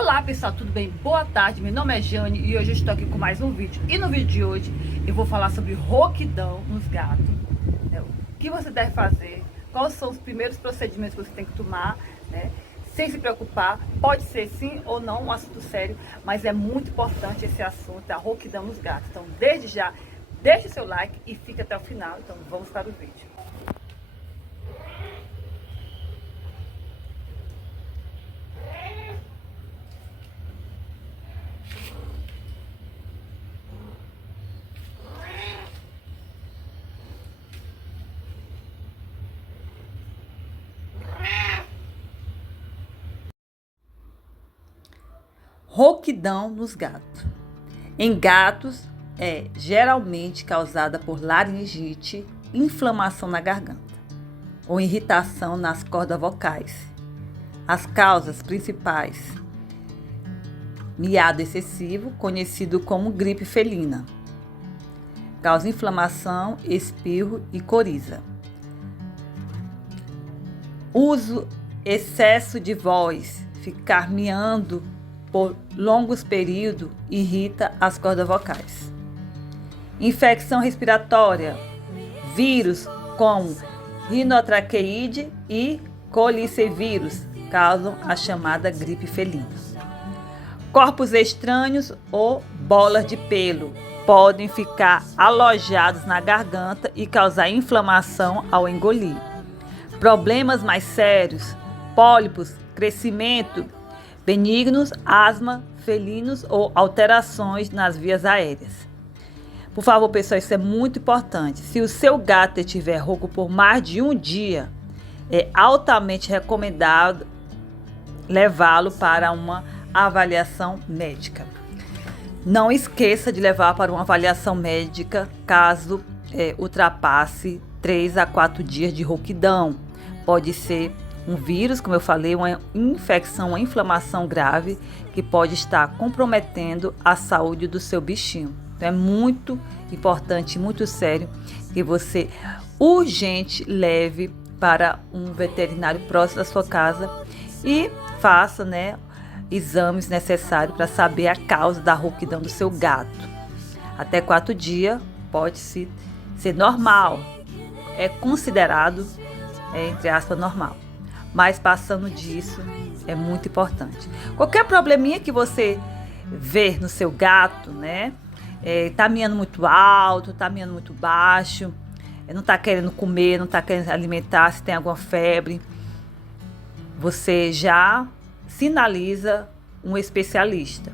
Olá pessoal, tudo bem? Boa tarde, meu nome é Jane e hoje eu estou aqui com mais um vídeo. E no vídeo de hoje eu vou falar sobre rouquidão nos gatos, né? O que você deve fazer, quais são os primeiros procedimentos que você tem que tomar, né? Sem se preocupar, pode ser sim ou não um assunto sério, mas é muito importante esse assunto, a rouquidão nos gatos. Então desde já, deixe o seu like e fique até o final. Então vamos para o vídeo. Rouquidão nos gatos. Em gatos, é geralmente causada por laringite, inflamação na garganta ou irritação nas cordas vocais. As causas principais: miado excessivo, conhecido como gripe felina, causa inflamação, espirro e coriza. Uso excesso de voz, ficar miando por longos períodos irrita as cordas vocais. Infecção respiratória, vírus como rinotraqueide e colicevírus causam a chamada gripe felina. Corpos estranhos ou bolas de pelo podem ficar alojados na garganta e causar inflamação ao engolir. Problemas mais sérios, pólipos, crescimento benignos, asma, felinos ou alterações nas vias aéreas. Por favor, pessoal, isso é muito importante. Se o seu gato estiver rouco por mais de um dia, é altamente recomendado levá-lo para uma avaliação médica. Não esqueça de levar para uma avaliação médica caso ultrapasse 3 a 4 dias de rouquidão. Pode ser um vírus, como eu falei, uma infecção, uma inflamação grave que pode estar comprometendo a saúde do seu bichinho. Então é muito importante, muito sério que você urgente leve para um veterinário próximo da sua casa e faça, exames necessários para saber a causa da rouquidão do seu gato. Até 4 dias pode ser normal, é considerado, entre aspas, normal. Mas passando disso, é muito importante. Qualquer probleminha que você vê no seu gato, tá miando muito alto, tá miando muito baixo, não tá querendo comer, não tá querendo alimentar, se tem alguma febre, você já sinaliza um especialista.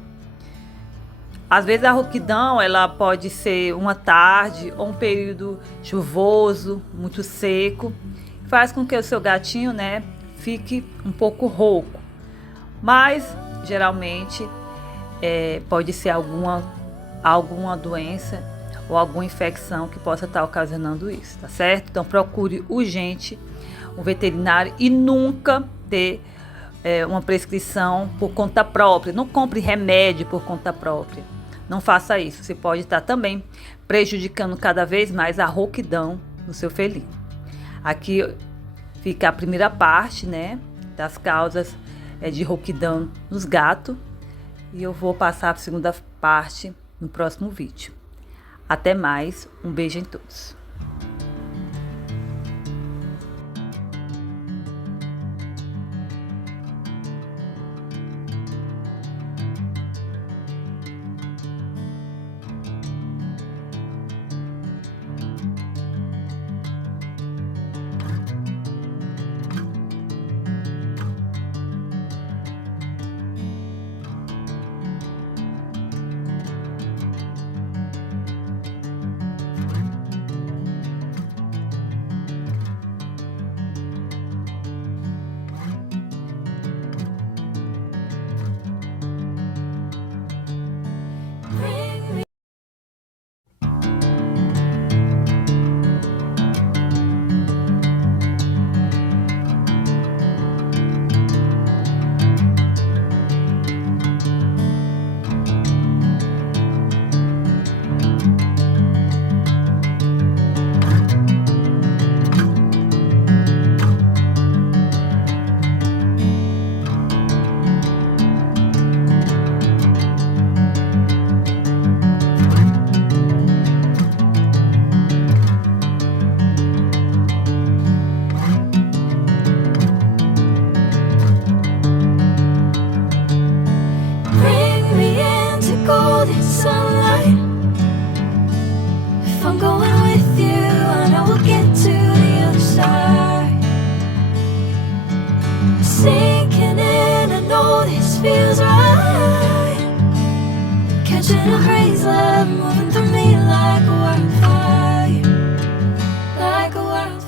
Às vezes a rouquidão, ela pode ser uma tarde ou um período chuvoso, muito seco, faz com que o seu gatinho, fique um pouco rouco, mas geralmente pode ser alguma doença ou alguma infecção que possa estar ocasionando isso, tá certo? Então procure urgente um veterinário e nunca ter uma prescrição por conta própria. Não compre remédio por conta própria, não faça isso, você pode estar também prejudicando cada vez mais a rouquidão no seu felino. Aqui fica a primeira parte, das causas de rouquidão nos gatos. E eu vou passar para a segunda parte no próximo vídeo. Até mais, um beijo em todos. sunlight. If I'm going with you, I know we'll get to the other side. Sinking in, I know this feels right. Catching a breeze, love moving through me like a wildfire, like a wildfire.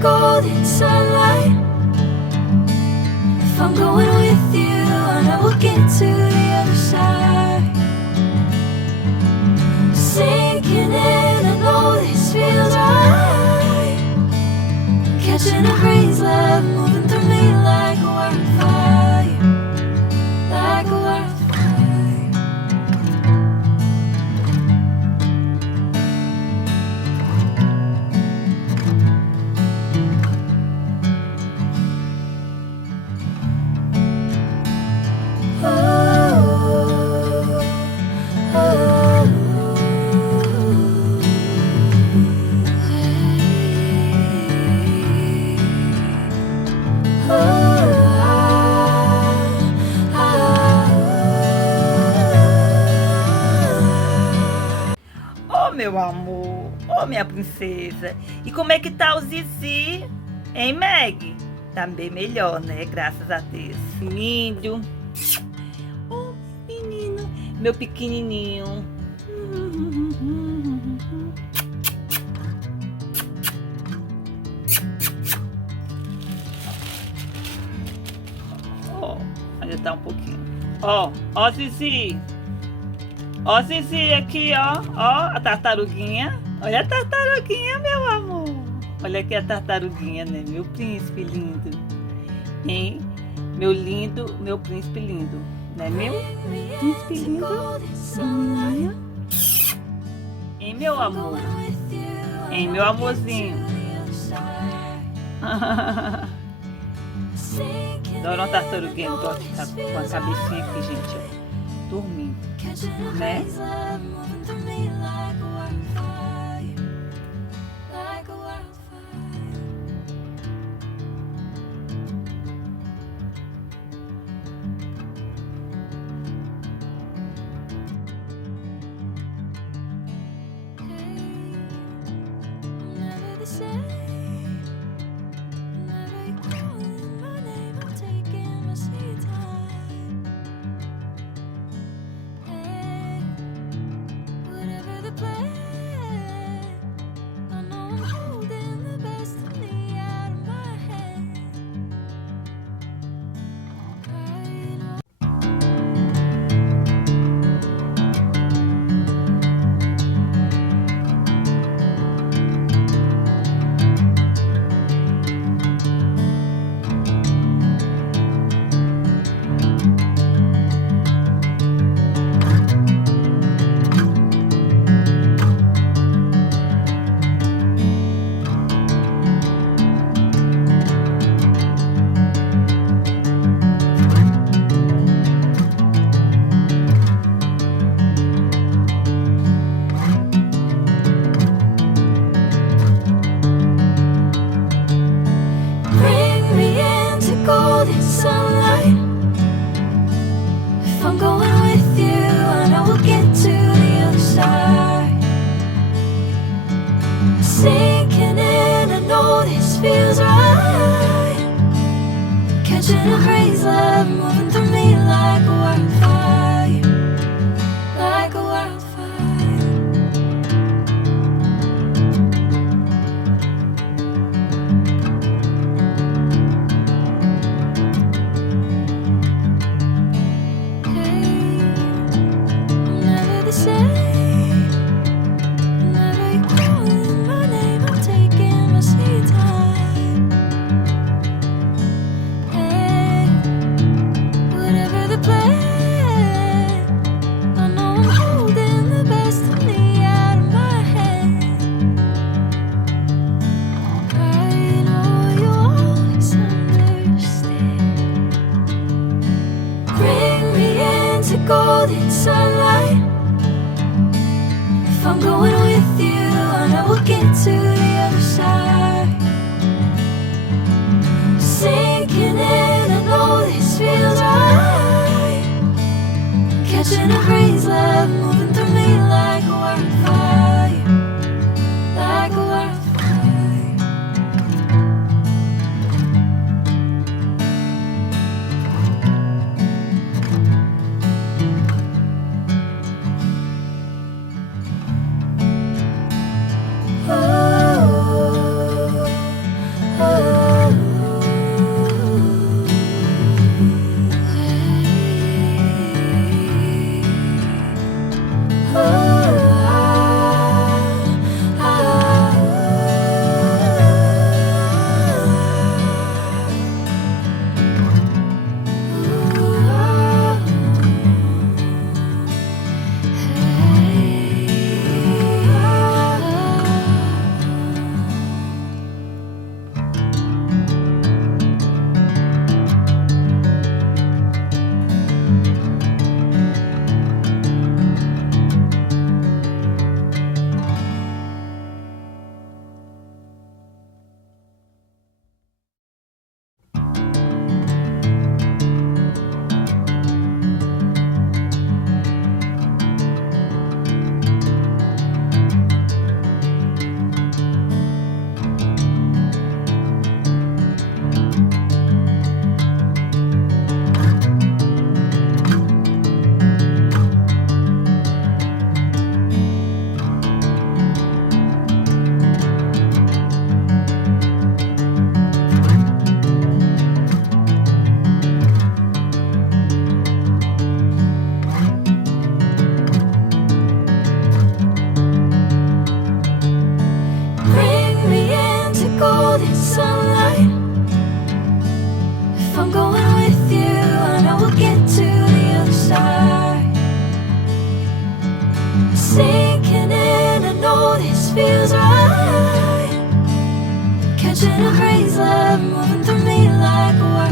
Golden sunlight. If I'm going with you, I know we'll get to the other side. Sinking in, I know this feels right. Catching a breeze, love moving through me like a wildfire, like a wildfire. Meu amor, ô minha princesa. E como é que tá o Zizi, hein, Meg? Tá bem melhor, né? Graças a Deus. Lindo. Oh, menino, meu pequenininho. Ó, ainda tá um pouquinho. Ó, Zizi. Ó, Zizi, aqui, ó, a tartaruguinha. Olha a tartaruguinha, meu amor. Olha aqui a tartaruguinha, né? Meu príncipe lindo. Hein? Meu lindo, meu príncipe lindo. Né, meu príncipe lindo? Hein, meu amor? Hein, meu amorzinho? Adoro uma tartaruguinha. Eu gosto de ficar com a cabecinha aqui, gente, ó, dormindo. Né? Play. I'm going with you, I know we'll get to the other side. Sinking in, I know this feels right. Catching a breeze, love moving through me like a wildfire, like a wildfire. Catching a breeze, love moving through me like a wildfire.